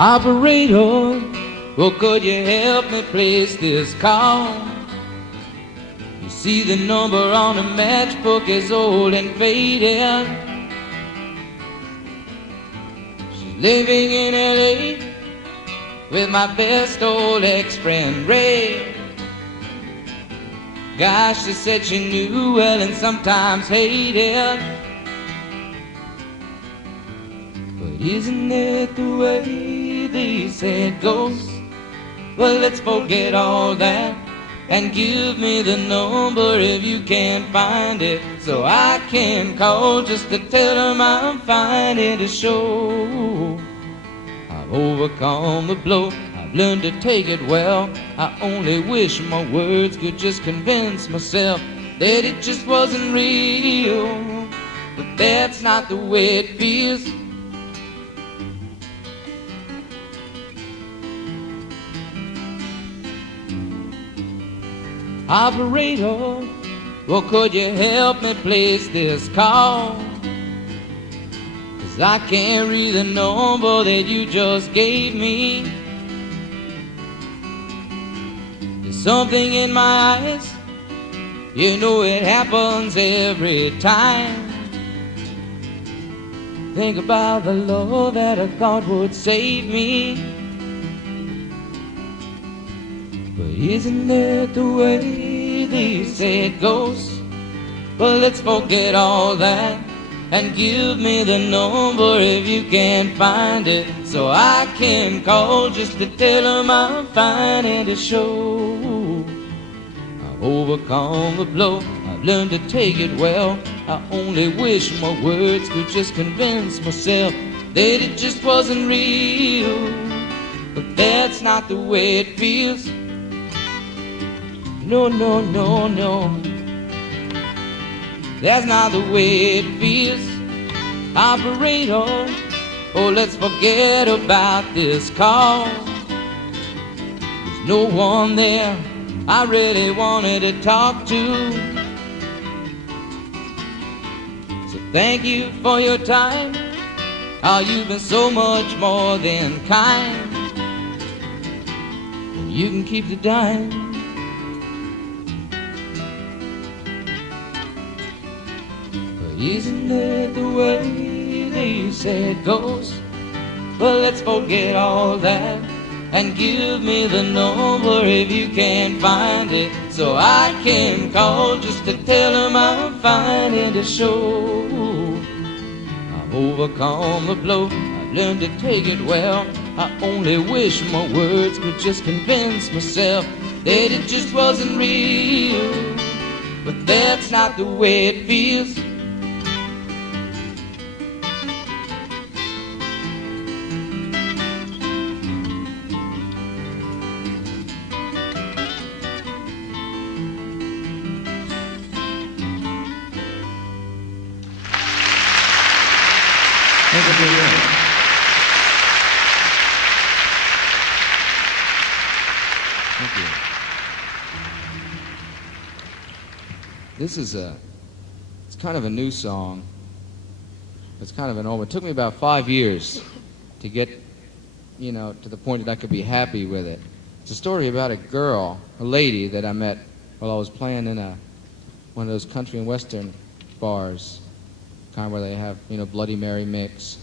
Operator, well, could you help me place this call? You see the number on the matchbook is old and faded. She's living in L.A. with my best old ex-friend Ray. Gosh, she said she knew well and sometimes hated. But isn't it the way they say it goes? Well, let's forget all that and give me the number if you can't find it, so I can call just to tell them I'm finding to show. I've overcome the blow, I've learned to take it well. I only wish my words could just convince myself that it just wasn't real, but that's not the way it feels. Operator, well, could you help me place this call? 'Cause I can't read the number that you just gave me. There's something in my eyes, you know it happens every time. Think about the love that I thought would save me. But isn't it the way they say it goes? Well, let's forget all that and give me the number if you can't find it, so I can call just to tell them I'm finding to show. I've overcome the blow, I've learned to take it well. I only wish my words could just convince myself that it just wasn't real, but that's not the way it feels. No, no, no, no, that's not the way it feels. Operator, oh, let's forget about this call. There's no one there I really wanted to talk to. So thank you for your time. Oh, you've been so much more than kind. And you can keep the dime. Isn't it the way they say it goes? Well, let's forget all that and give me the number if you can't find it, so I can call just to tell them I'm finding to show. I've overcome the blow, I've learned to take it well. I only wish my words could just convince myself that it just wasn't real, but that's not the way it feels. This is it's kind of a new song. It's kind of an old one. It took me about 5 years to get, to the point that I could be happy with it. It's a story about a girl, a lady that I met while I was playing in one of those country and western bars, kind of where they have, Bloody Mary mix,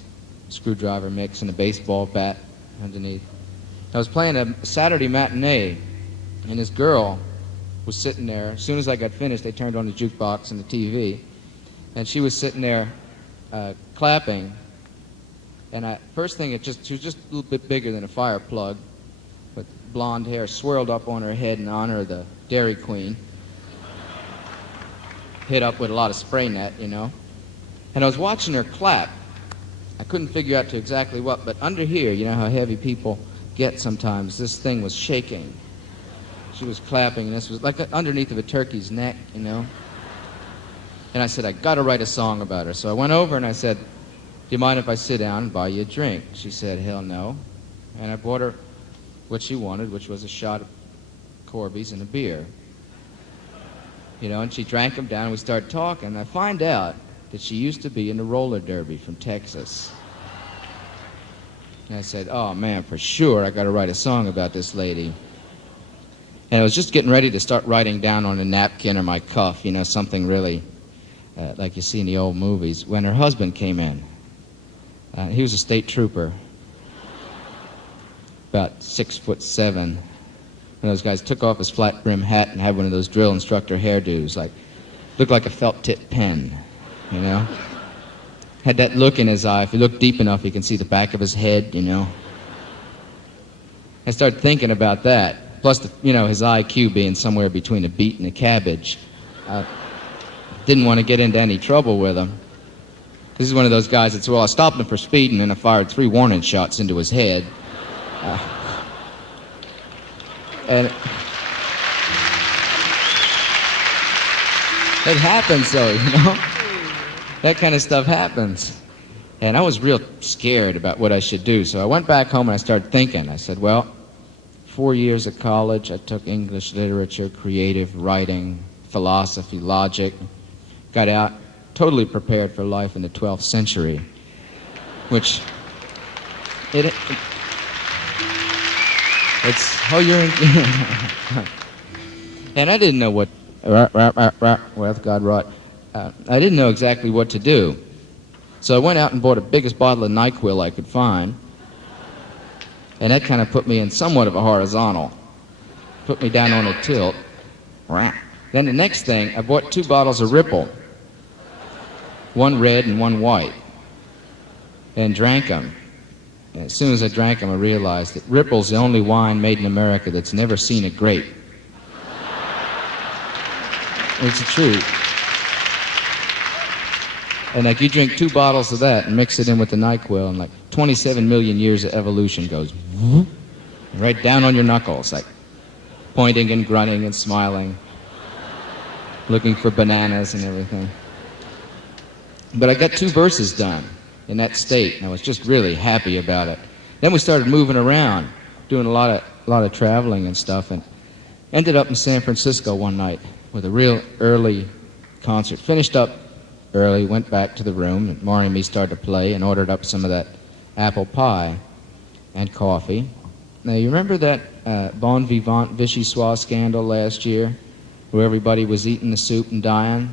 screwdriver mix, and a baseball bat underneath. I was playing a Saturday matinee, and this girl was sitting there. As soon as I got finished, they turned on the jukebox and the TV, and she was sitting there clapping. And first thing, she was just a little bit bigger than a fire plug, with blonde hair swirled up on her head in honor of the Dairy Queen, hit up with a lot of spray net, And I was watching her clap. I couldn't figure out to exactly what, but under here, you know how heavy people get sometimes, this thing was shaking. She was clapping, and this was like underneath of a turkey's neck, And I said, I got to write a song about her. So I went over and I said, do you mind if I sit down and buy you a drink? She said, hell no. And I bought her what she wanted, which was a shot of Corby's and a beer. And she drank them down, and we started talking. And I find out that she used to be in the roller derby from Texas. And I said, oh, man, for sure, I got to write a song about this lady. And I was just getting ready to start writing down on a napkin or my cuff, you know, something really like you see in the old movies, when her husband came in. He was a state trooper, about 6'7". And those guys took off his flat brim hat and had one of those drill instructor hairdos, like, looked like a felt tip pen, you know? Had that look in his eye. If you look deep enough, you can see the back of his head, you know? I started thinking about that. Plus, you know, his IQ being somewhere between a beet and a cabbage. Didn't want to get into any trouble with him. This is one of those guys that said, well, I stopped him for speeding and I fired 3 warning shots into his head. And it happens, though, you know? That kind of stuff happens. And I was real scared about what I should do. So I went back home and I started thinking. I said, well, 4 years at college, I took English literature, creative writing, philosophy, logic. Got out totally prepared for life in the 12th century, which it's, oh, you're in, and I didn't know what, well, God wrought, I didn't know exactly what to do. So I went out and bought the biggest bottle of NyQuil I could find, and that kind of put me in somewhat of a horizontal, put me down on a tilt. Then the next thing, I bought 2 bottles of Ripple, one red and one white, and drank them. And as soon as I drank them, I realized that Ripple's the only wine made in America that's never seen a grape. It's the truth. And like you drink 2 bottles of that and mix it in with the NyQuil, and like 27 million years of evolution goes right down on your knuckles, like pointing and grunting and smiling, looking for bananas and everything. But I got 2 verses done in that state, and I was just really happy about it. Then we started moving around, doing a lot of traveling and stuff, and ended up in San Francisco one night with a real early concert. Finished up early, went back to the room, and Maury and me started to play and ordered up some of that apple pie and coffee. Now, you remember that Bon Vivant Vichyssoise scandal last year, where everybody was eating the soup and dying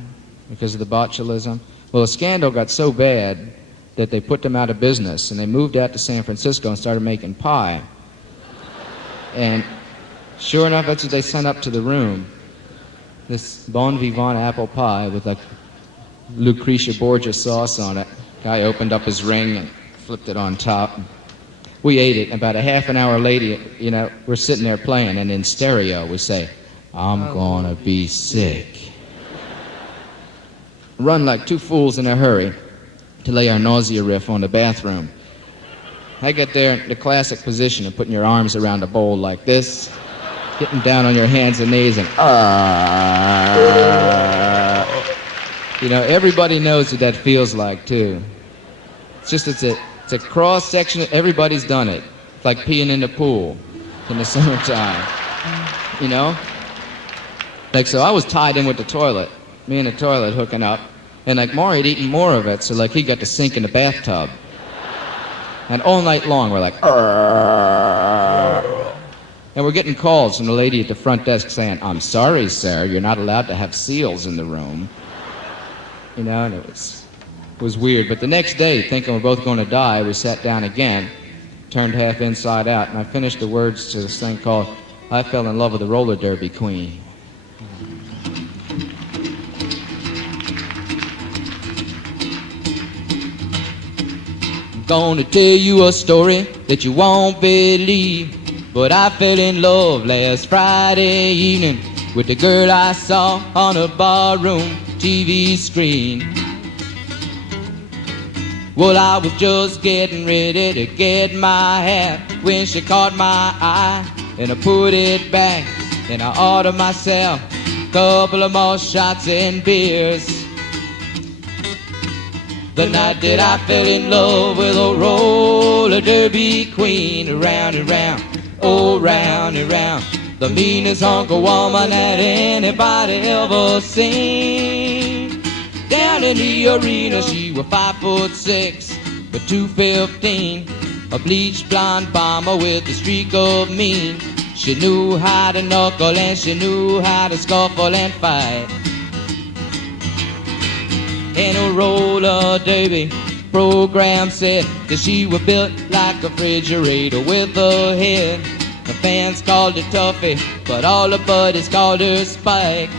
because of the botulism? Well, the scandal got so bad that they put them out of business, and they moved out to San Francisco and started making pie. And sure enough, that's what they sent up to the room. This Bon Vivant apple pie with like Lucretia Borgia sauce on it. Guy opened up his ring and flipped it on top. We ate it. About a half an hour later, you know, we're sitting there playing, and in stereo we say, I'm gonna be sick. Run like 2 fools in a hurry to lay our nausea riff on the bathroom. I get there in the classic position of putting your arms around a bowl like this, getting down on your hands and knees and you know, everybody knows what that feels like too. It's just it's a cross section. Everybody's done it. It's like peeing in the pool in the summertime. You know? Like, so I was tied in with the toilet, me and the toilet hooking up, and like Maury had eaten more of it, so like he got to sink in the bathtub. And all night long we're like, and we're getting calls from the lady at the front desk saying, I'm sorry, sir, you're not allowed to have seals in the room. You know, and it was weird. But the next day, thinking we're both going to die, we sat down again, turned half inside out, and I finished the words to this thing called I Fell in Love with the Roller Derby Queen. I'm gonna tell you a story that you won't believe, but I fell in love last Friday evening with the girl I saw on a barroom TV screen. Well, I was just getting ready to get my hat when she caught my eye, and I put it back, and I ordered myself a couple of more shots and beers. The night that I fell in love with a roller derby queen, around and round, oh, round and round, the meanest hunk of woman that anybody ever seen. Down in the arena, she was 5'6", but 215. a bleached blonde bomber with a streak of mean. She knew how to knuckle and she knew how to scuffle and fight. In a roller derby program said that she was built like a refrigerator with a head. The fans called her Tuffy, but all the buddies called her Spike.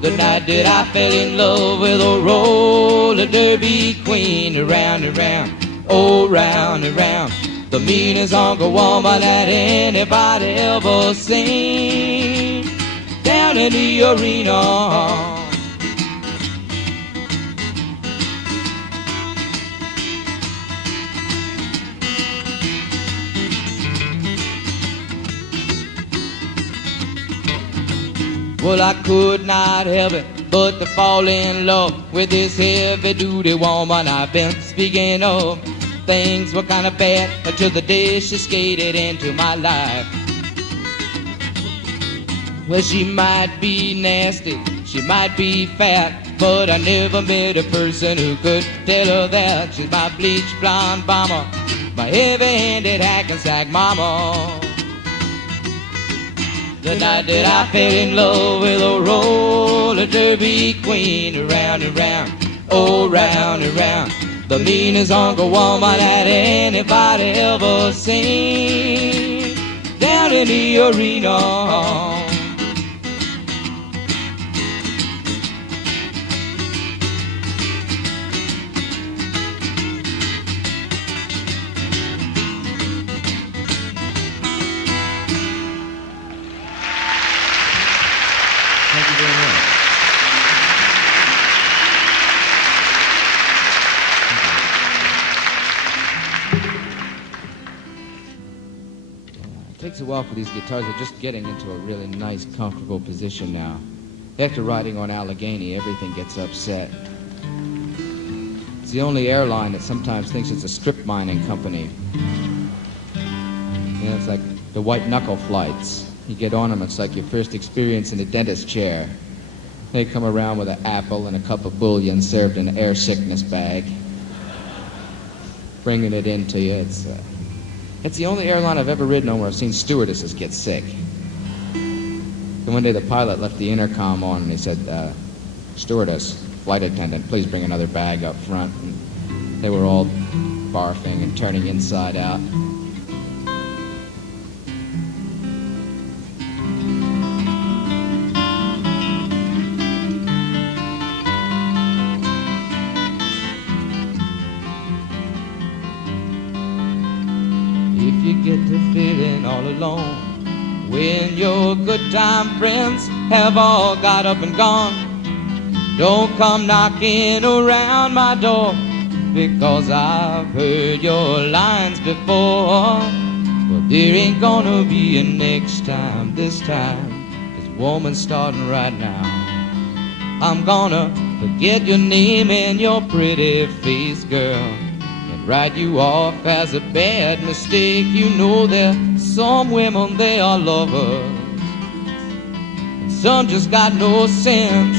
The night that I fell in love with a roller derby queen. Around and round, oh round and round, the meanest hunk woman that anybody ever seen. Down in the arena, well, I could not help it but to fall in love with this heavy-duty woman I've been speaking of. Things were kind of bad until the day she skated into my life. Well, she might be nasty, she might be fat, but I never met a person who could tell her that. She's my bleached blonde bomber, my heavy-handed hack and sack mama. The night that I fell in love with a roller derby queen. Around and round, oh round and round, the meanest uncle woman that anybody ever seen. Down in the arena, it takes a while for these guitars. They're just getting into a really nice, comfortable position now. After riding on Allegheny, everything gets upset. It's the only airline that sometimes thinks it's a strip mining company. You know, it's like the white knuckle flights. You get on them, it's like your first experience in a dentist chair. They come around with an apple and a cup of bouillon served in an air sickness bag, bringing it in to you. It's the only airline I've ever ridden on where I've seen stewardesses get sick. So one day the pilot left the intercom on and he said, stewardess, flight attendant, please bring another bag up front. And they were all barfing and turning inside out. If you get to feeling all alone, when your good time friends have all got up and gone, don't come knocking around my door, because I've heard your lines before. But there ain't gonna be a next time, this time, 'cause woman's starting right now. I'm gonna forget your name and your pretty face, girl, write you off as a bad mistake. You know that some women, they are lovers, and some just got no sense.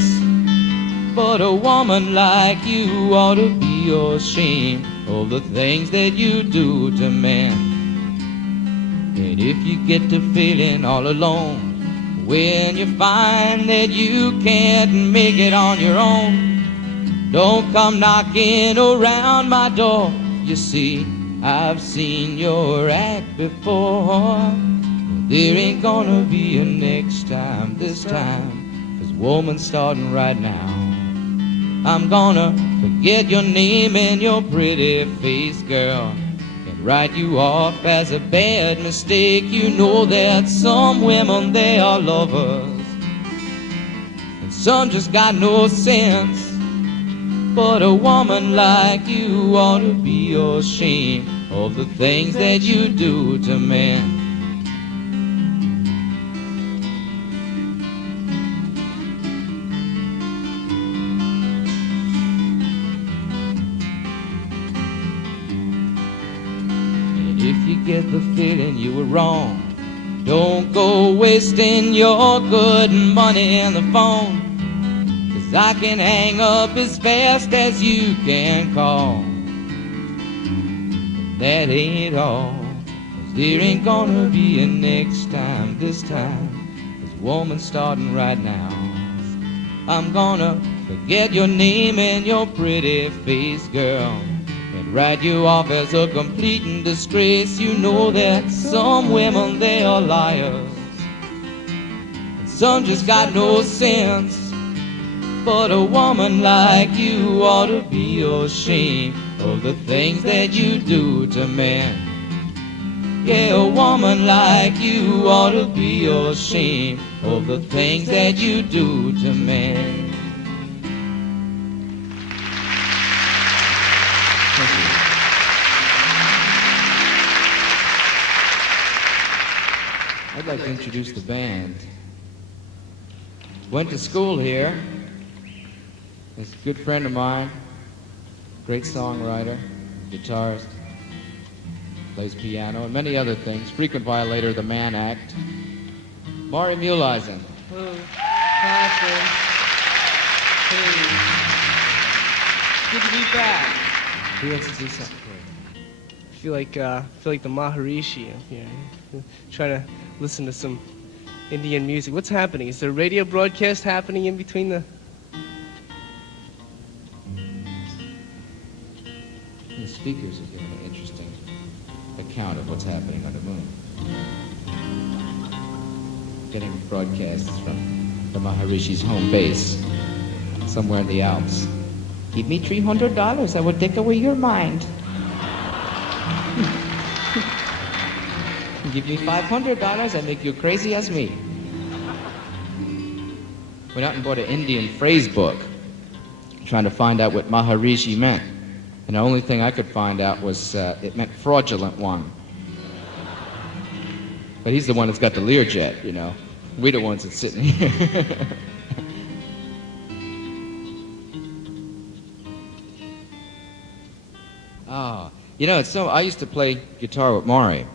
But a woman like you ought to be ashamed of the things that you do to men. And if you get to feeling all alone, when you find that you can't make it on your own, don't come knocking around my door. You see, I've seen your act before. There ain't gonna be a next time, this time, 'cause woman's starting right now. I'm gonna forget your name and your pretty face, girl, and write you off as a bad mistake. You know that some women, they are lovers, and some just got no sense. But a woman like you ought to be ashamed of the things that you do to men. And if you get the feeling you were wrong, don't go wasting your good money on the phone, I can hang up as fast as you can call. that ain't all. 'Cause there ain't gonna be a next time. This time, there's a woman starting right now. I'm gonna forget your name and your pretty face, girl, and write you off as a complete and disgrace. You know that some women, they are liars, and some just got no sense. But a woman like you ought to be ashamed of the things that you do to men. Yeah, a woman like you ought to be ashamed of the things that you do to men. Thank you. I'd like to introduce the band. Went to school here. This good friend of mine, great songwriter, guitarist, plays piano and many other things, frequent violator of the Mann Act, Maury Muleisen. Hello. Hi, friend. Hey. Good to be back. He wants to do something great. I feel like the Maharishi up here. Trying to listen to some Indian music. What's happening? Is there a radio broadcast happening in between the... The speakers are giving an interesting account of what's happening on the moon. Getting broadcasts from the Maharishi's home base, somewhere in the Alps. Give me $300, I will take away your mind. Give me $500, I make you crazy as me. Went out and bought an Indian phrase book, trying to find out what Maharishi meant. And the only thing I could find out was it meant fraudulent one. But he's the one that's got the Learjet, you know. We're the ones that's sitting here. Oh, you know, I used to play guitar with Maury.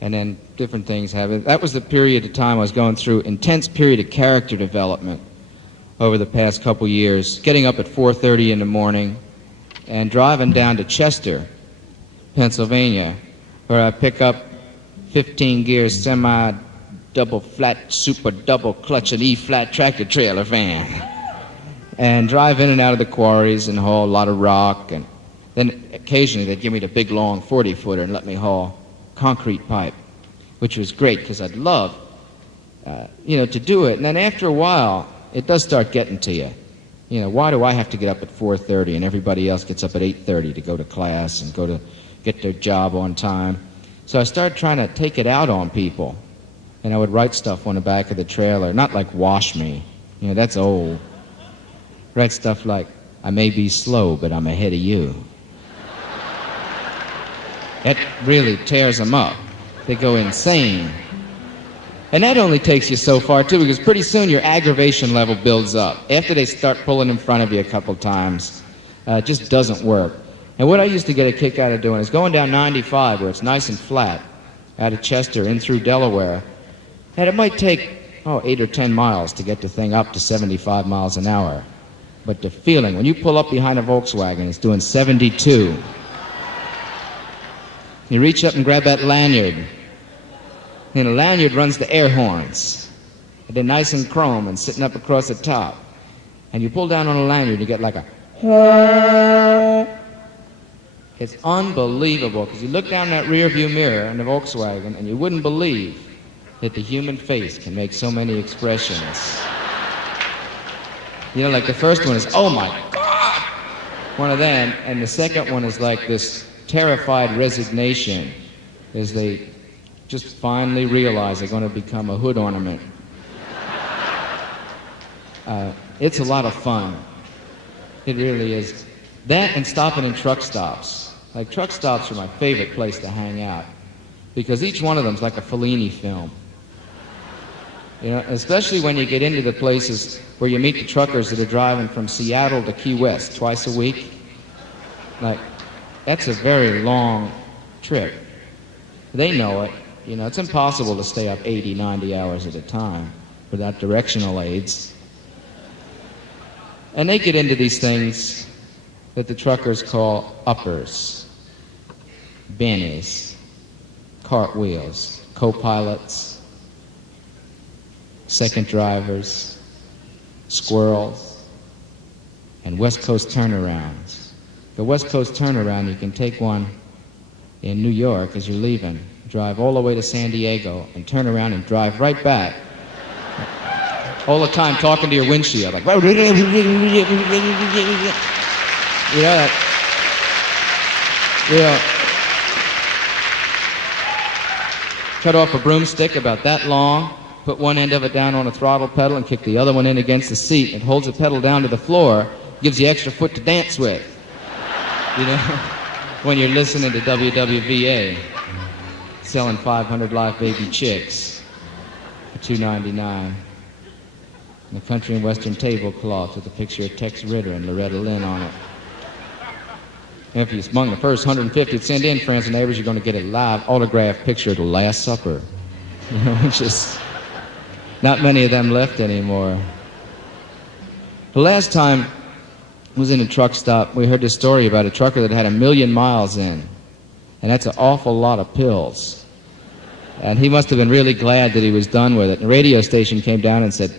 And then different things happened. That was the period of time I was going through, intense period of character development over the past couple years. Getting up at 4:30 in the morning and driving down to Chester, Pennsylvania, where I pick up 15 gear semi double flat super double clutch and E-flat tractor trailer van and drive in and out of the quarries and haul a lot of rock, and then occasionally they'd give me the big long 40-footer and let me haul concrete pipe, which was great because I'd love to do it. And then after a while it does start getting to you. You know, why do I have to get up at 4:30 and everybody else gets up at 8:30 to go to class and go to get their job on time? So I started trying to take it out on people, and I would write stuff on the back of the trailer, not like "wash me," you know, that's old. Write stuff like, "I may be slow, but I'm ahead of you." That really tears them up. They go insane. And that only takes you so far, too, because pretty soon your aggravation level builds up. After they start pulling in front of you a couple times, it just doesn't work. And what I used to get a kick out of doing is going down 95, where it's nice and flat, out of Chester, in through Delaware, and it might take, 8 or 10 miles to get the thing up to 75 miles an hour. But the feeling, when you pull up behind a Volkswagen, it's doing 72. You reach up and grab that lanyard, and the lanyard runs the air horns. And they're nice and chrome and sitting up across the top. And you pull down on the lanyard, you get like a... It's unbelievable, because you look down that rear view mirror in the Volkswagen, and you wouldn't believe that the human face can make so many expressions. You know, like the first one is, "Oh my God!" One of them, and the second one is like this terrified resignation as they just finally realize they're going to become a hood ornament. It's a lot of fun. It really is. That and stopping in truck stops. Like, truck stops are my favorite place to hang out, because each one of them is like a Fellini film. You know, especially when you get into the places where you meet the truckers that are driving from Seattle to Key West twice a week. Like, that's a very long trip. They know it. You know, it's impossible to stay up 80, 90 hours at a time without directional aids. And they get into these things that the truckers call uppers. bennies, cartwheels, co-pilots, second drivers, squirrels, and West Coast turnarounds. The West Coast turnaround, you can take one in New York as you're leaving, drive all the way to San Diego, and turn around and drive right back. All the time talking to your windshield, like, you know that, cut off a broomstick about that long, put one end of it down on a throttle pedal and kick the other one in against the seat. It holds the pedal down to the floor, gives you extra foot to dance with. You know, when you're listening to WWVA, selling 500 live baby chicks for $2.99. And the country and western tablecloth with a picture of Tex Ritter and Loretta Lynn on it. And if you're among the first 150 that send in, friends and neighbors, you're going to get a live autographed picture of the Last Supper. You know, which is not many of them left anymore. The last time I was in a truck stop, we heard this story about a trucker that had 1 million miles in. And that's an awful lot of pills. And he must have been really glad that he was done with it. And the radio station came down and said,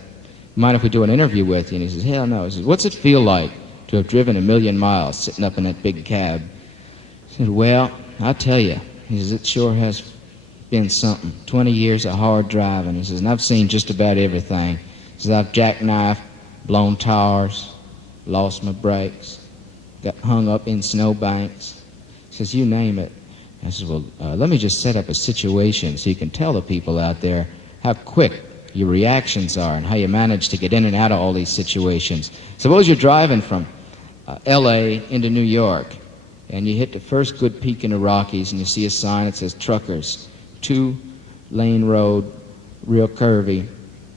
mind if we do an interview with you? And he says, hell no. He says, what's it feel like to have driven 1 million miles sitting up in that big cab? He said, well, I'll tell you. He says, it sure has been something. 20 years of hard driving. He says, and I've seen just about everything. He says, I've jackknifed, blown tires, lost my brakes, got hung up in snowbanks. He says, you name it. I said, well, let me just set up a situation so you can tell the people out there how quick your reactions are and how you manage to get in and out of all these situations. Suppose you're driving from L.A. into New York, and you hit the first good peak in the Rockies, and you see a sign that says truckers, 2-lane road, real curvy,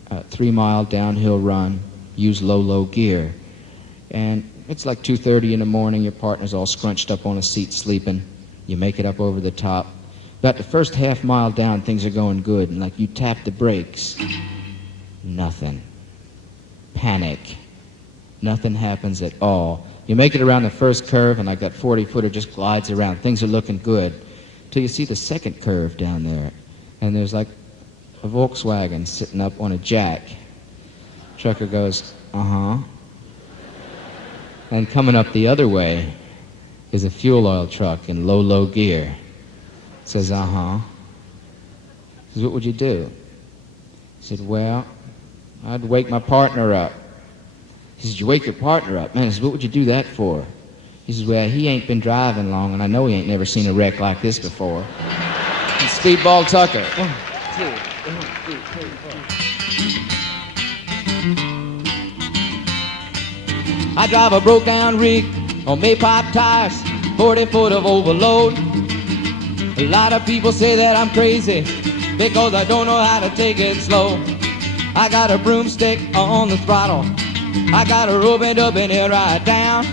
3-mile downhill run, use low gear. And it's like 2:30 in the morning, your partner's all scrunched up on a seat sleeping. You make it up over the top. About the first half mile down, things are going good, and like you tap the brakes, nothing. Panic. Nothing happens at all. You make it around the first curve, and like that 40-footer just glides around. Things are looking good. Till you see the second curve down there, and there's like a Volkswagen sitting up on a jack. Trucker goes, uh-huh. And coming up the other way is a fuel oil truck in low gear. Says, uh-huh. Says, what would you do? I said, well, I'd wake my partner up. He says, you wake your partner up? Man, I said, what would you do that for? He says, well, he ain't been driving long, and I know he ain't never seen a wreck like this before. It's Speedball Tucker. 1, 2, 3, 4. I drive a broke-down rig on Maypop tires, 40 foot of overload. A lot of people say that I'm crazy because I don't know how to take it slow. I got a broomstick on the throttle. I got her opened up and it right down.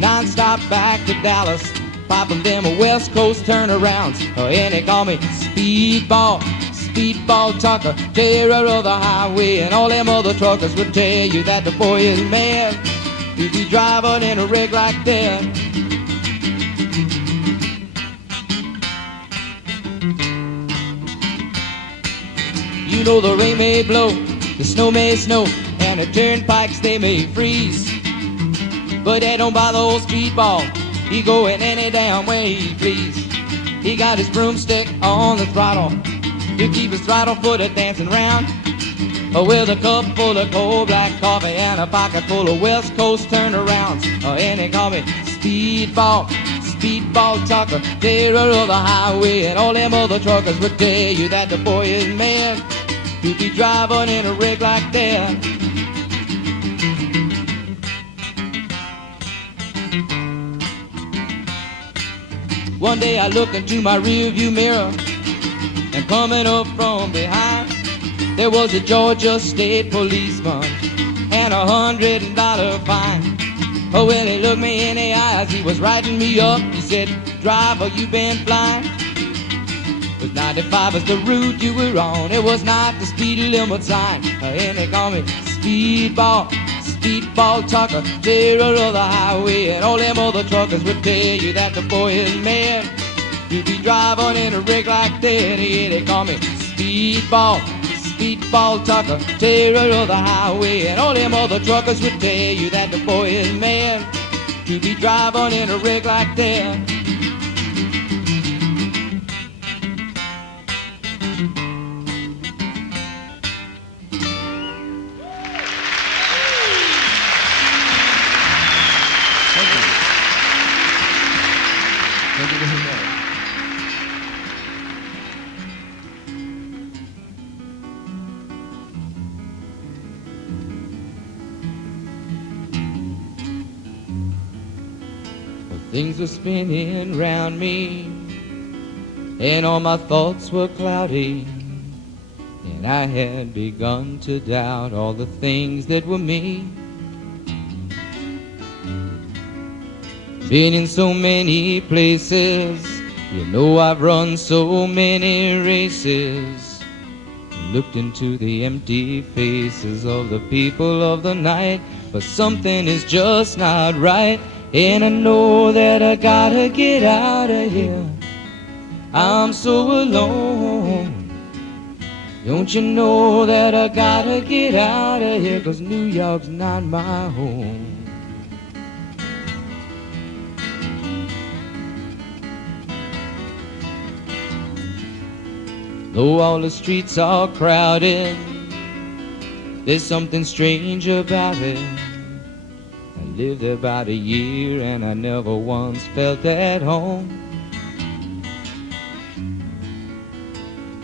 Non-stop back to Dallas, popping them West Coast turnarounds. And they call me Speedball Tucker, terror of the highway. And all them other truckers would tell you that the boy is mad if he driving in a rig like that. You know the rain may blow, the snow may snow, and the turnpikes they may freeze, but that don't bother old Speedball. He going any damn way he please. He got his broomstick on the throttle to keep his throttle foot dancing round, with a cup full of cold black coffee and a pocket full of West Coast turnarounds. And they call me Speedball Tucker, terror of the highway. And all them other truckers would tell you that the boy is mad to be driving in a rig like that. One day I looked into my rearview mirror, and coming up from behind, there was a Georgia State policeman and $100 fine. Oh, well, he looked me in the eyes, he was writing me up. He said, driver, you been flying? Was 95 was the route you were on. It was not the speed limit sign. And they call me Speedball Tucker, terror of the highway. And all them other truckers would tell you that the boy is mad to be driving in a rig like that. Yeah, they call me Speedball Tucker, terror of the highway. And all them other truckers would tell you that the boy is mad to be driving in a rig like that. Thank you very much. Well, things were spinning round me, and all my thoughts were cloudy, and I had begun to doubt all the things that were me. Been in so many places, you know I've run so many races, looked into the empty faces of the people of the night, but something is just not right, and I know that I gotta get out of here. I'm so alone. Don't you know that I gotta get out of here, 'cause New York's not my home. Though all the streets are crowded, there's something strange about it. I lived there about a year and I never once felt at home.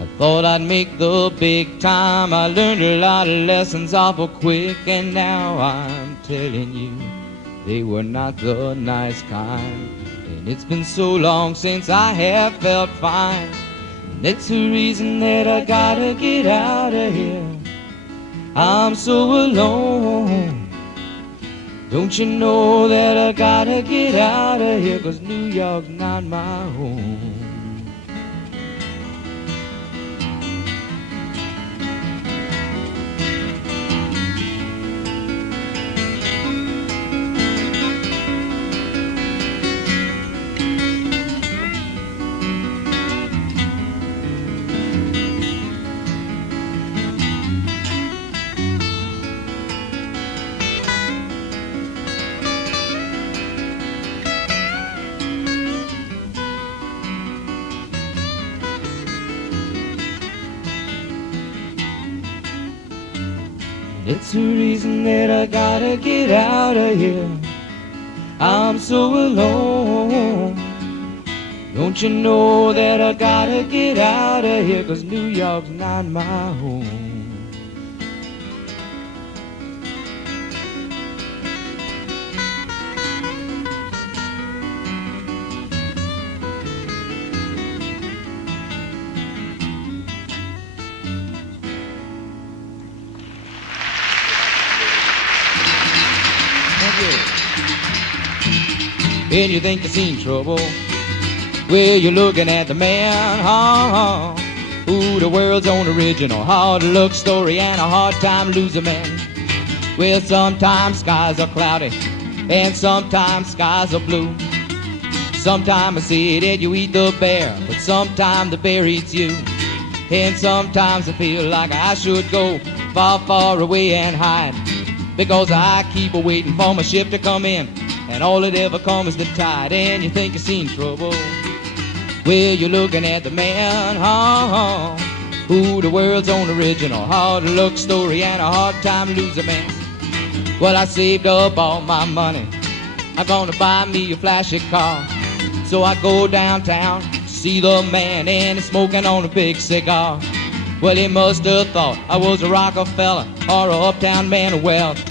I thought I'd make the big time. I learned a lot of lessons awful quick, and now I'm telling you, they were not the nice kind. And it's been so long since I have felt fine. That's the reason that I gotta get out of here. I'm so alone. Don't you know that I gotta get out of here, 'cause New York's not my home. It's the reason that I gotta get out of here. I'm so alone. Don't you know that I gotta get out of here, 'cause New York's not my home. And you think you seen trouble, well, you're looking at the man, who the world's own original hard luck story and a hard time loser man. Well, sometimes skies are cloudy and sometimes skies are blue. Sometimes I say that you eat the bear, but sometimes the bear eats you. And sometimes I feel like I should go far, far away and hide, because I keep waiting for my ship to come in, and all that ever comes is the tide. And you think you've seen trouble, well, you're looking at the man, who the world's own original hard luck story and a hard time loser man. Well, I saved up all my money, I'm gonna buy me a flashy car. So I go downtown, see the man, and he's smoking on a big cigar. Well, he must have thought I was a Rockefeller or a uptown man of wealth.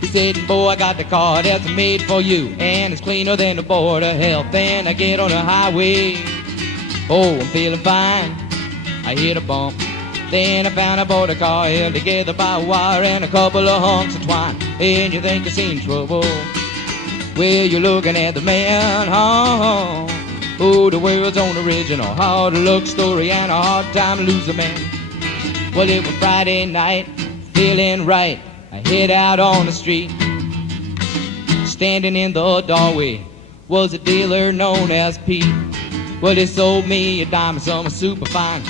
He said, boy, I got the car that's made for you, and it's cleaner than the Board of Health. Then I get on the highway, oh, I'm feeling fine. I hit a bump, then I found a border car held together by a wire and a couple of hunks of twine. And you think you've seen trouble, well, you're looking at the man, oh, the world's own original hard luck story and a hard time loser man. Well, it was Friday night, feeling right, I head out on the street. Standing in the doorway was a dealer known as Pete. Well, he sold me a dime of some super fine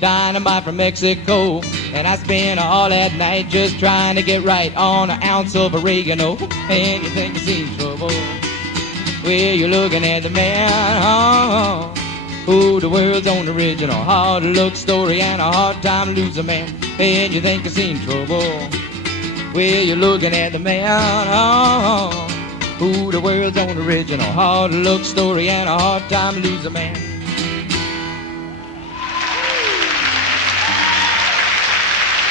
dynamite from Mexico, and I spent all that night just trying to get right on an ounce of oregano. And you think you seen trouble? Well, you're looking at the man who the world's own original hard luck story and a hard time to lose a man. And you think you seen trouble? Well, you're looking at the man who the world's own original hard luck story and a hard time to lose a man.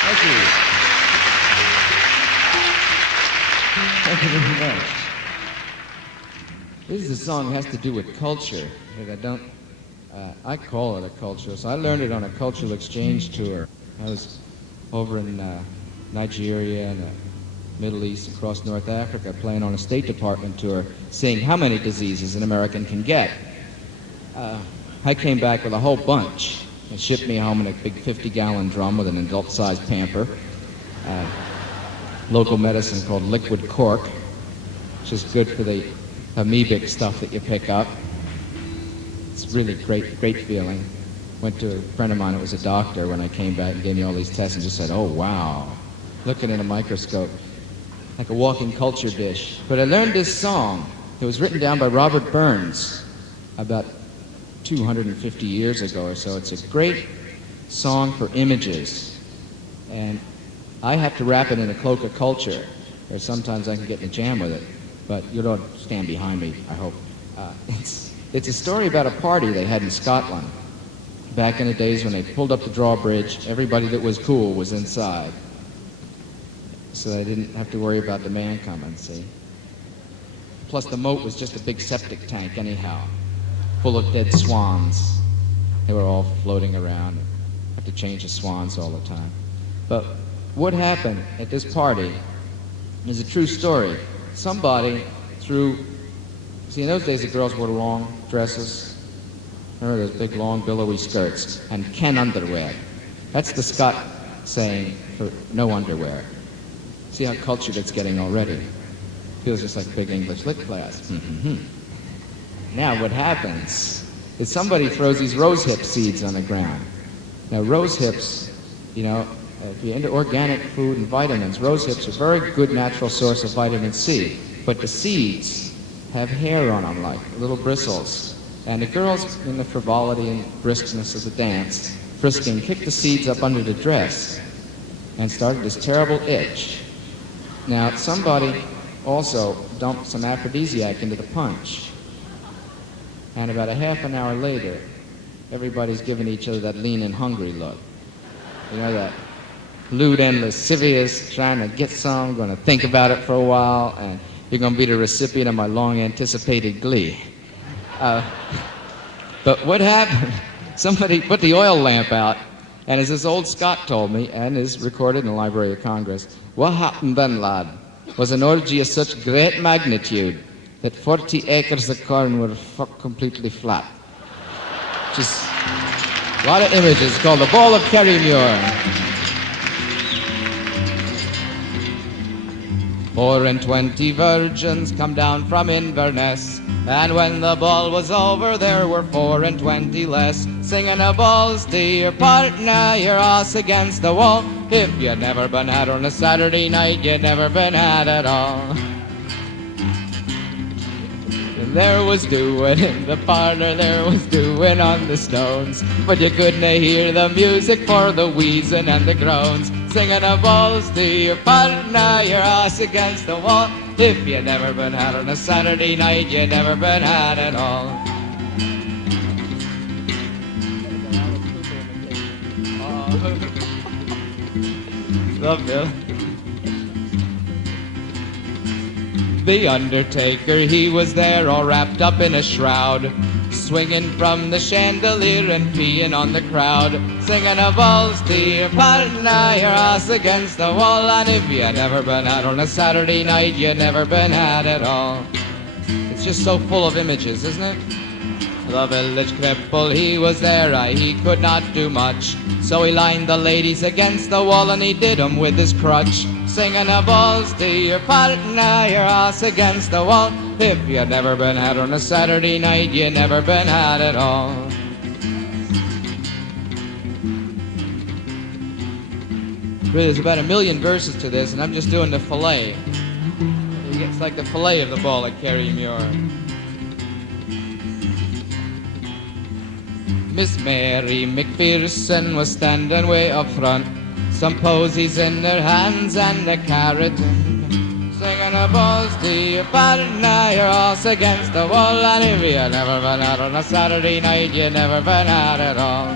Thank you. Thank you very much. This is a song that has to do with culture. I call it a culture. So I learned it on a cultural exchange tour. I was over in Nigeria and the Middle East, across North Africa, playing on a State Department tour, seeing how many diseases an American can get. I came back with a whole bunch. They shipped me home in a big 50-gallon drum with an adult-sized pamper. Local medicine called liquid cork, which is good for the amoebic stuff that you pick up. It's really great feeling. Went to a friend of mine who was a doctor when I came back and gave me all these tests and just said, oh, wow. Looking in a microscope, like a walking culture dish. But I learned this song. It was written down by Robert Burns about 250 years ago or so. It's a great song for images. And I have to wrap it in a cloak of culture, or sometimes I can get in a jam with it. But you don't stand behind me, I hope. It's a story about a party they had in Scotland. Back in the days when they pulled up the drawbridge, everybody that was cool was inside. So they didn't have to worry about the man coming, see? Plus the moat was just a big septic tank anyhow, full of dead swans. They were all floating around. Have to change the swans all the time. But what happened at this party is a true story. Somebody threw... See, in those days the girls wore long dresses. Remember those big, long, billowy skirts and Ken underwear. That's the Scot saying for no underwear. See how cultured it's getting already. Feels just like big English lit class. Now what happens is somebody throws these rosehip seeds on the ground. Now rosehips, you know, if you're into organic food and vitamins, rosehips are a very good natural source of vitamin C. But the seeds have hair on them, like little bristles. And the girls, in the frivolity and briskness of the dance, frisking, kicked the seeds up under the dress and started this terrible itch. Now, somebody also dumped some aphrodisiac into the punch. And about a half an hour later, everybody's giving each other that lean and hungry look. You know, that lewd and lascivious, trying to get some, going to think about it for a while, and you're going to be the recipient of my long-anticipated glee. But what happened? Somebody put the oil lamp out, and as this old Scot told me, and is recorded in the Library of Congress, what happened then, lad, was an orgy of such great magnitude that 40 acres of corn were completely flat. Just a lot of images called the Ball of Kerrymuir. 24 virgins come down from Inverness, and when the ball was over there were 24 less, singing a balls to your partner, your ass against the wall. If you'd never been had on a Saturday night, you'd never been had at all. And there was doing in the parlour, there was doing on the stones, but you couldn't hear the music for the wheezing and the groans. Singing a balls to your partner, your ass against the wall. If you'd never been had on a Saturday night, you'd never been had at all. Love Bill. The Undertaker, he was there all wrapped up in a shroud, swinging from the chandelier and peeing on the crowd, singing a balls to your partner, your ass against the wall. And if you never been out on a Saturday night, you never been had at all. It's just so full of images, isn't it? The village cripple, he was there, he could not do much. So he lined the ladies against the wall and he did 'em with his crutch. Singing a balls to your partner, your ass against the wall. If you'd never been had on a Saturday night, you never been had at all. Really, there's about 1,000,000 verses to this, and I'm just doing the fillet. It's like the fillet of the ball at Kerrymuir. Miss Mary McPherson was standing way up front, some posies in her hands and a carrot, singing a balls to your partner, your ass against the wall. And if you never been out on a Saturday night, you never been out at all.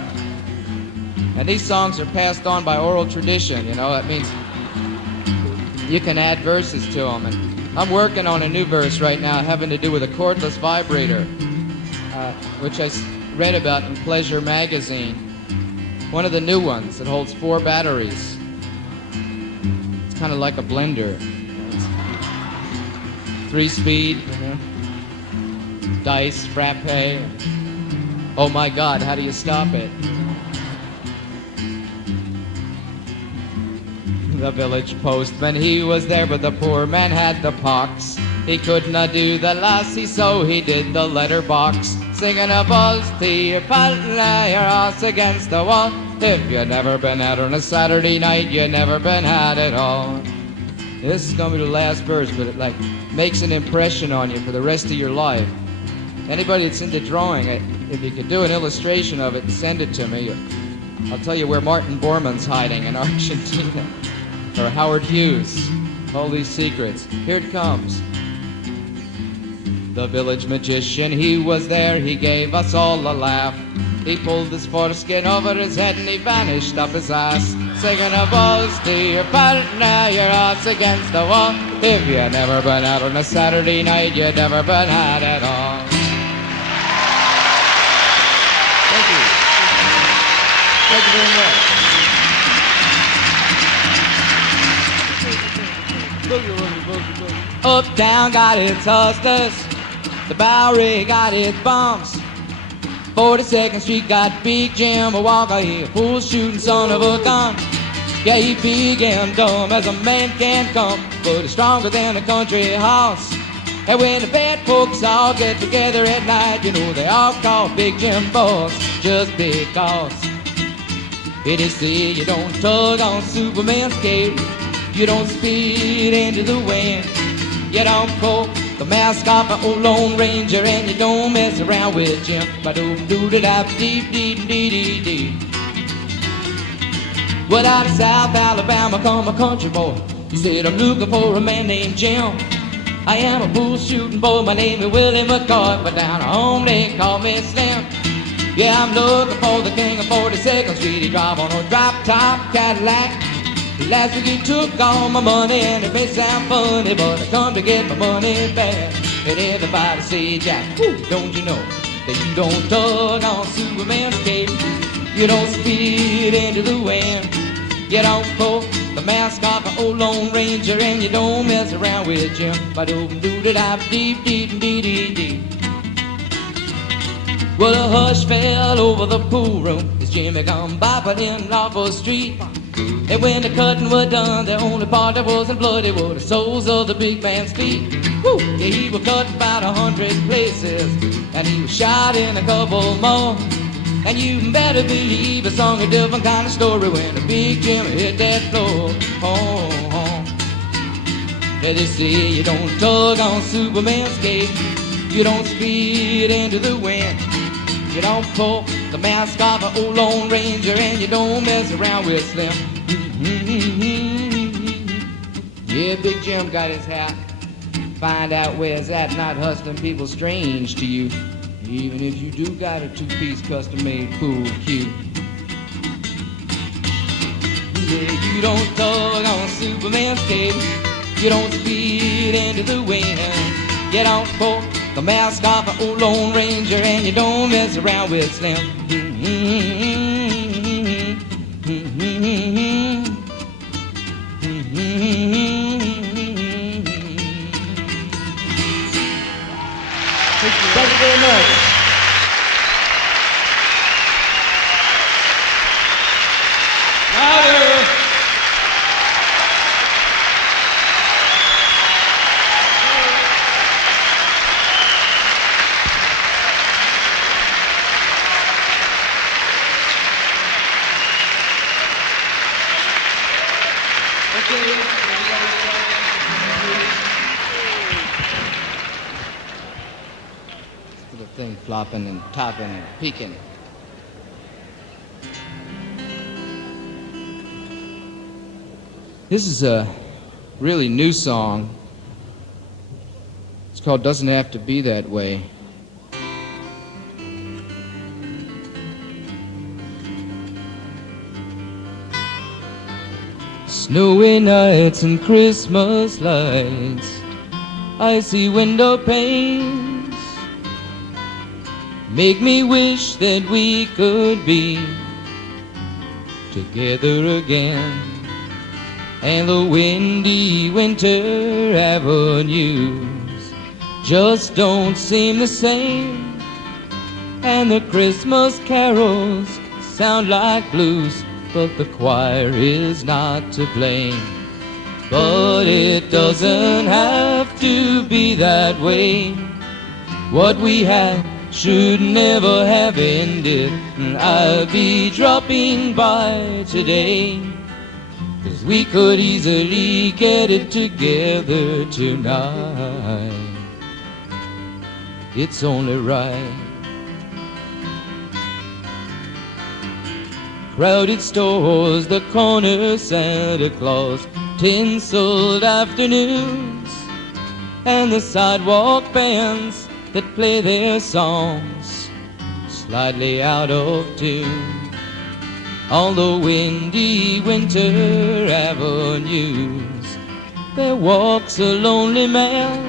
And these songs are passed on by oral tradition, you know. That means you can add verses to them. And I'm working on a new verse right now having to do with a cordless vibrator, which I read about in Pleasure magazine. One of the new ones that holds 4 batteries. It's kind of like a blender. 3-speed, dice, frappe. Oh my God, how do you stop it? The village postman, he was there, but the poor man had the pox. He could not do the lassie, so he did the letterbox. Singing a balls to your partner, your ass against the wall. If you've never been out on a Saturday night, you never been had at all. This is gonna be the last verse, but it like makes an impression on you for the rest of your life. Anybody that's into drawing it, if you could do an illustration of it and send it to me, I'll tell you where Martin Bormann's hiding in Argentina. Or Howard Hughes. All these secrets. Here it comes. The village magician, he was there, he gave us all a laugh. He pulled his foreskin over his head and he vanished up his ass. Singing a balls to your partner, your ass against the wall. If you never been out on a Saturday night, you never been had at all. Thank you. Thank you very much. Uptown got its hustlers, the Bowery got its bumps, 42nd Street got Big Jim Walker, he a full shooting son of a gun. Yeah, he big and dumb as a man can come, but he's stronger than a country house. And when the bad folks all get together at night, you know they all call Big Jim boss, just because. It is say you don't tug on Superman's cape, you don't speed into the wind, you don't pull the mask off an old Lone Ranger, and you don't mess around with Jim. Ba-doo-doo-da-da-dee-dee-dee-dee-dee. Well, out of South Alabama come a country boy. He said, I'm looking for a man named Jim. I am a bull shooting boy, my name is Willie McCoy, but down home they call me Slim. Yeah, I'm looking for the king of 42nd Street. He drive on a drop-top Cadillac. Last week he took all my money, and it may sound funny, but I come to get my money back. And everybody say, Jack, woo, don't you know that you don't tug on Superman's cape, you don't speed into the wind, you don't pull the mask off an old Lone Ranger, and you don't mess around with Jim. Ba-doo-doo-da-da-dee-dee-dee-dee-dee. Well, a hush fell over the pool room as Jimmy come bopping in off a street. And when the cutting was done, the only part that wasn't bloody were the soles of the big man's feet. Woo! Yeah, he was cut about 100 places, and he was shot in a couple more. And you better believe it's sung a different kind of story when the Big Jim hit that floor. Oh, oh. Yeah, they say you don't tug on Superman's cape, you don't speed into the wind, you don't pull the mask off an old Lone Ranger, and you don't mess around with Slim. Yeah, Big Jim got his hat. Find out where's that, not hustling people strange to you, even if you do got a 2-piece custom-made pool cue. Yeah, you don't tug on Superman's cape, you don't speed into the wind, you don't pull the mask off an old Lone Ranger, and you don't mess around with Slim. Thank you very much. to the thing flopping and topping and peeking. This is a really new song. It's called Doesn't Have to Be That Way. Snowy nights and Christmas lights, icy window panes make me wish that we could be together again. And the windy winter avenues just don't seem the same, and the Christmas carols sound like blues, but the choir is not to blame. But it doesn't have to be that way. What we had should never have ended. I'll be dropping by today, 'cause we could easily get it together tonight. It's only right. Crowded stores, the corner Santa Claus, tinseled afternoons, and the sidewalk bands that play their songs slightly out of tune. On the windy winter avenues there walks a lonely man,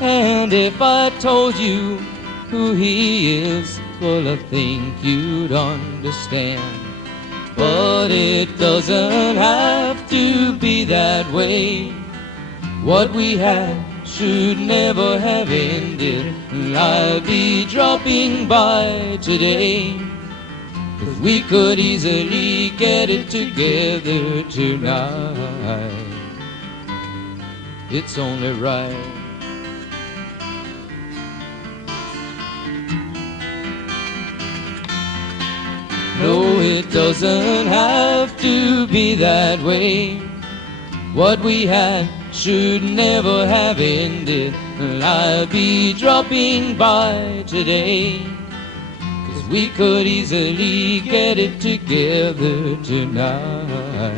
and if I told you who he is, well, I think you'd understand. But it doesn't have to be that way. What we had should never have ended. I'll be dropping by today, 'cause we could easily get it together tonight. It's only right. No, it doesn't have to be that way. What we had should never have ended. I'll be dropping by today, 'cause we could easily get it together tonight.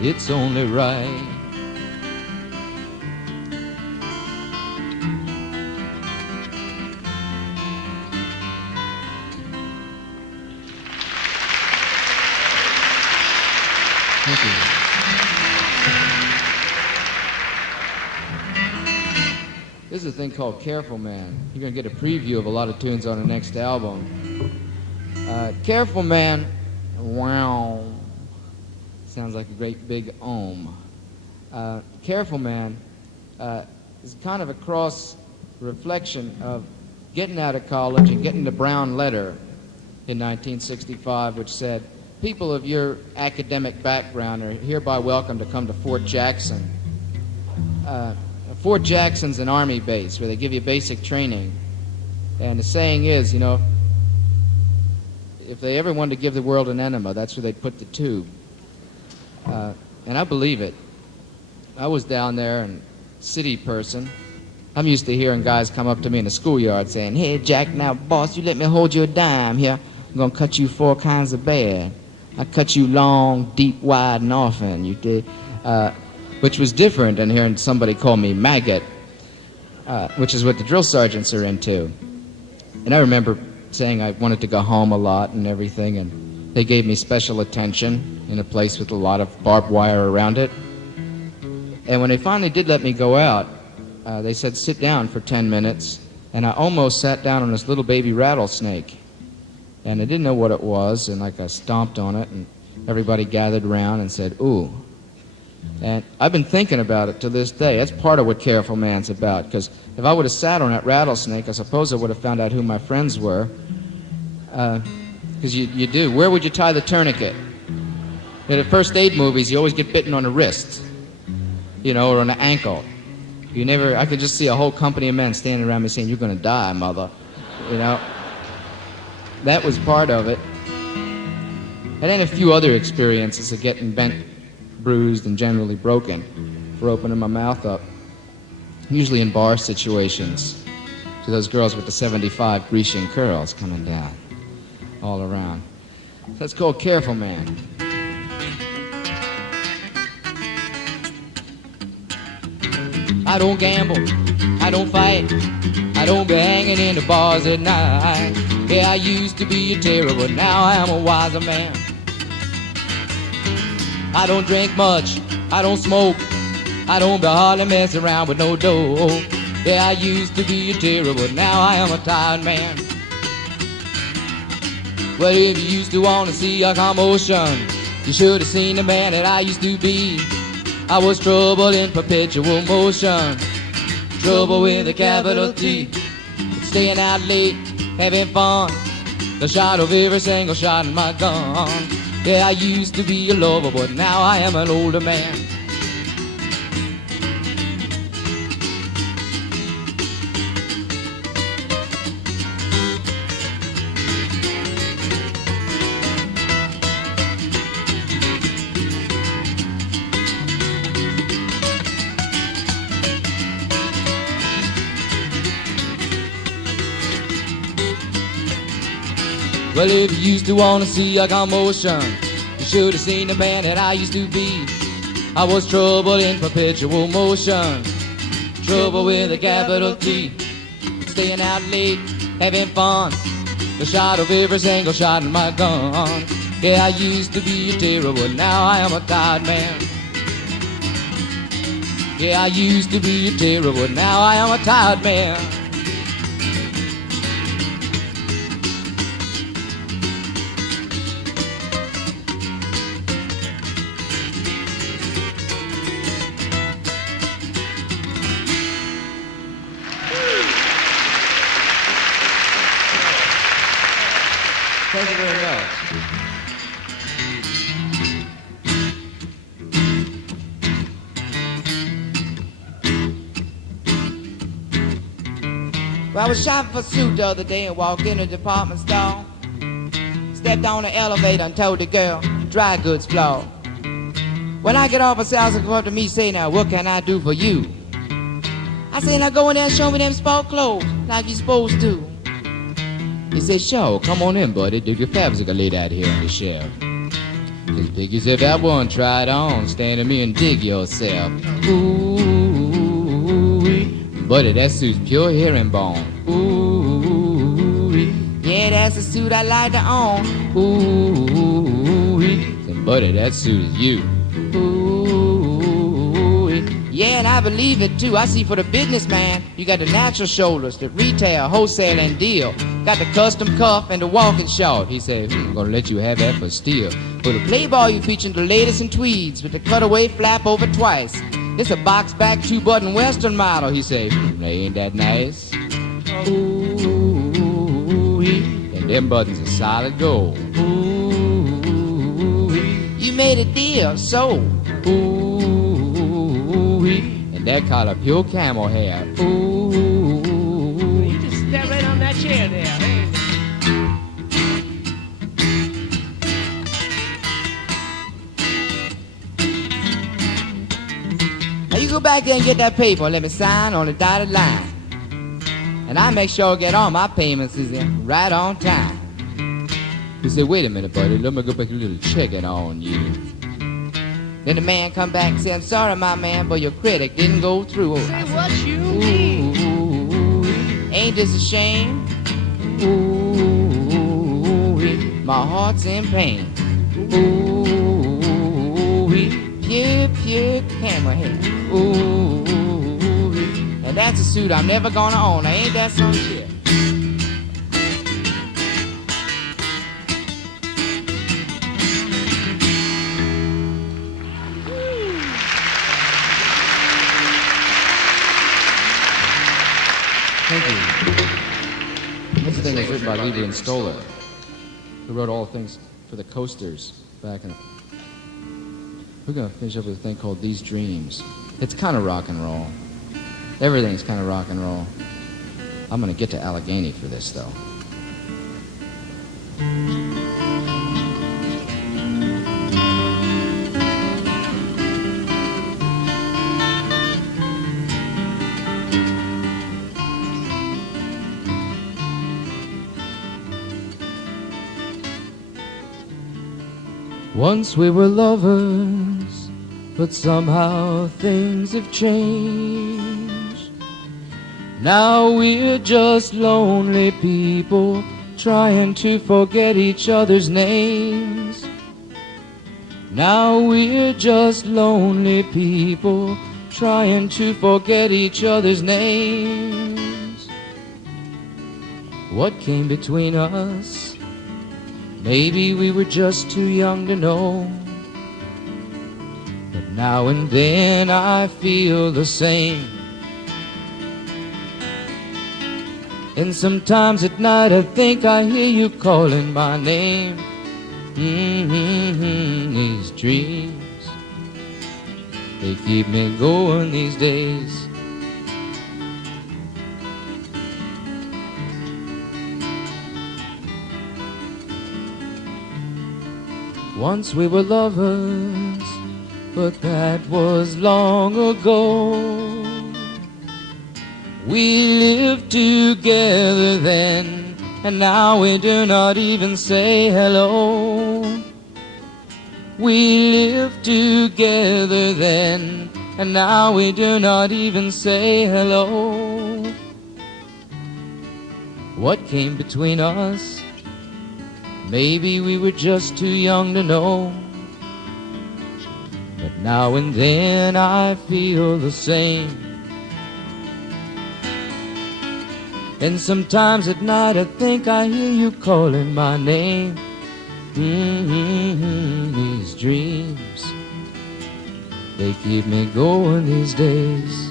It's only right. Thank you. This is a thing called Careful Man. You're going to get a preview of a lot of tunes on the next album. Careful Man, wow. Sounds like a great big ohm. Careful Man is kind of a cross reflection of getting out of college and getting the brown letter in 1965, which said, people of your academic background are hereby welcome to come to Fort Jackson. Fort Jackson's an army base where they give you basic training. And the saying is, you know, if they ever wanted to give the world an enema, that's where they'd put the tube. And I believe it. I was down there, and city person. I'm used to hearing guys come up to me in the schoolyard saying, "Hey, Jack, now, boss, you let me hold you a dime here. I'm going to cut you 4 kinds of bad. I cut you long, deep, wide, and often." You did, which was different than hearing somebody call me maggot, which is what the drill sergeants are into. And I remember saying I wanted to go home a lot and everything, and they gave me special attention in a place with a lot of barbed wire around it. And when they finally did let me go out, they said, "Sit down for 10 minutes." And I almost sat down on this little baby rattlesnake. And I didn't know what it was, and like I stomped on it, and everybody gathered around and said, "Ooh." And I've been thinking about it to this day. That's part of what Careful Man's about, because if I would have sat on that rattlesnake, I suppose I would have found out who my friends were. Because you do. Where would you tie the tourniquet? In the first aid movies, you always get bitten on the wrist, you know, or on the ankle. You never, I could just see a whole company of men standing around me saying, "You're going to die, mother," you know. That was part of it. And then a few other experiences of getting bent, bruised, and generally broken for opening my mouth up, usually in bar situations. to those girls with the 75 Grecian curls coming down all around. That's called Careful Man. I don't gamble, I don't fight, I don't be hanging in the bars at night. Yeah, I used to be a terror, but now I am a wiser man. I don't drink much, I don't smoke, I don't be hardly mess around with no dough. Yeah, I used to be a terror, but now I am a tired man. Well, if you used to want to see a commotion, you should have seen the man that I used to be. I was trouble in perpetual motion, trouble with a capital T. Staying out late, having fun, the shot of every single shot in my gun. Yeah, I used to be a lover, but now I am an older man. Well, if you used to want to see a commotion, you should have seen the man that I used to be. I was trouble in perpetual motion, trouble with a capital T. Staying out late, having fun, the shot of every single shot in my gun. Yeah, I used to be a terror, but now I am a tired man. Yeah, I used to be a terror, but now I am a tired man. Thank you very much. Well, I was shopping for a suit the other day and walked in a department store. Stepped on the elevator and told the girl, dry goods floor. When I get off, a salesman come up to me, say, now, what can I do for you? I say, now go in there and show me them sport clothes like you're supposed to. He said, sure, come on in, buddy. Do your fabrics are laid out here on the shelf. Just pick yourself that one, try it on. Stand to me and dig yourself. Ooh, buddy, that suit's pure herringbone. Ooh, yeah, that's the suit I like to own. Ooh, and buddy, that suit is you. Ooh, yeah, and I believe it too. I see for the businessman, you got the natural shoulders, the retail, wholesale, and deal. Got the custom cuff and the walking short. He said, I'm gonna let you have that for steel. For the Playboy, you featuring the latest in tweeds with the cutaway flap over twice. It's a box back 2-button Western model. He said, ain't that nice? Ooh, and them buttons are solid gold. Ooh, you made a deal, so. Ooh, and that collar pure camel hair. Ooh. You just step right on that chair there. Hey. Now you go back there and get that paper and let me sign on the dotted line. And I make sure I get all my payments is in right on time. He said, wait a minute, buddy, let me go back a little checking on you. Then the man come back and say, I'm sorry, my man, but your credit didn't go through. Say what you mean. Ooh, ain't this a shame? Ooh, my heart's in pain. Ooh, pure camera hair. Ooh, and that's a suit I'm never gonna own. Now, ain't that some shit? Thank you. This thing was written by Lieber and Stoller, who wrote all the things for the Coasters back in. We're gonna finish up with a thing called These Dreams. It's kind of rock and roll. Everything's kind of rock and roll. I'm gonna get to Allegheny for this, though. Once we were lovers, but somehow things have changed. Now we're just lonely people trying to forget each other's names. Now we're just lonely people trying to forget each other's names. What came between us? Maybe we were just too young to know. But now and then I feel the same. And sometimes at night I think I hear you calling my name. These dreams, they keep me going these days. Once we were lovers, but that was long ago. We lived together then, and now we do not even say hello. We lived together then, and now we do not even say hello. What came between us? Maybe we were just too young to know. But now and then I feel the same. And sometimes at night I think I hear you calling my name. These dreams, they keep me going these days.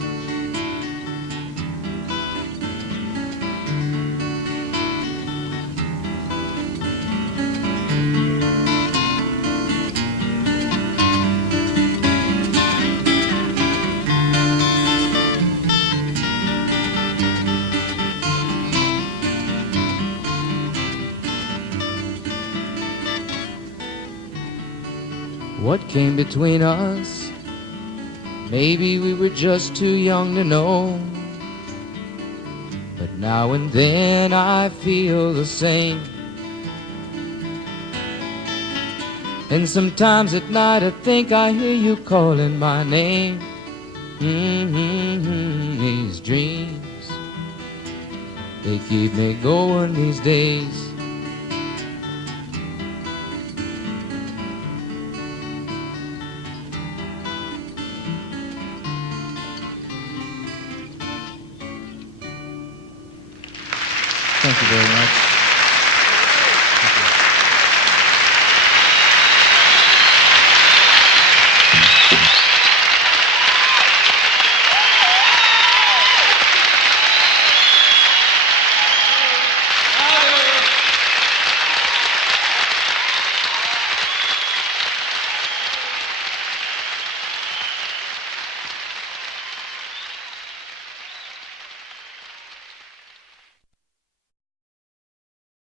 What came between us? Maybe we were just too young to know. But now and then I feel the same. And sometimes at night I think I hear you calling my name. These dreams, they keep me going these days. Thank you very much.